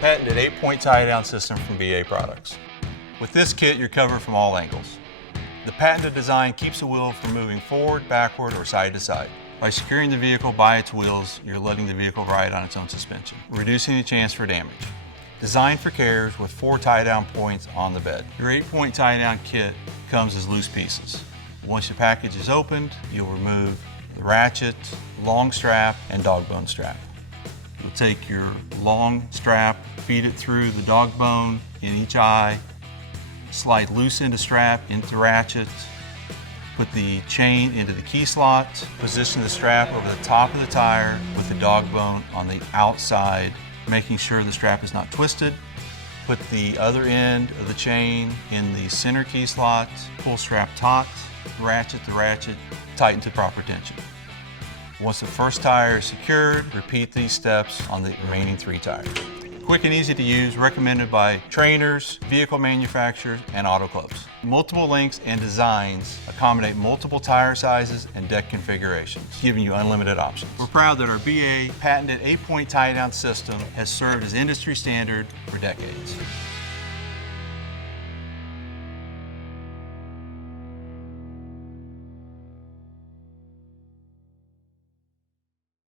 patented 8-point tie-down system from BA Products. With this kit, you're covered from all angles. The patented design keeps the wheel from moving forward, backward, or side to side. By securing the vehicle by its wheels, you're letting the vehicle ride on its own suspension, reducing the chance for damage. Designed for carriers with 4 tie-down points on the bed. Your 8-point tie-down kit comes as loose pieces. Once the package is opened, you'll remove the ratchet, long strap, and dog bone strap. You'll take your long strap, feed it through the dog bone in each eye, slide loose end of strap into ratchet, put the chain into the key slot, position the strap over the top of the tire with the dog bone on the outside, making sure the strap is not twisted. Put the other end of the chain in the center key slot, pull strap taut, ratchet the ratchet, tighten to proper tension. Once the first tire is secured, repeat these steps on the remaining 3 tires. Quick and easy to use, recommended by trainers, vehicle manufacturers, and auto clubs. Multiple lengths and designs accommodate multiple tire sizes and deck configurations, giving you unlimited options. We're proud that our BA patented 8-point tie-down system has served as industry standard for decades.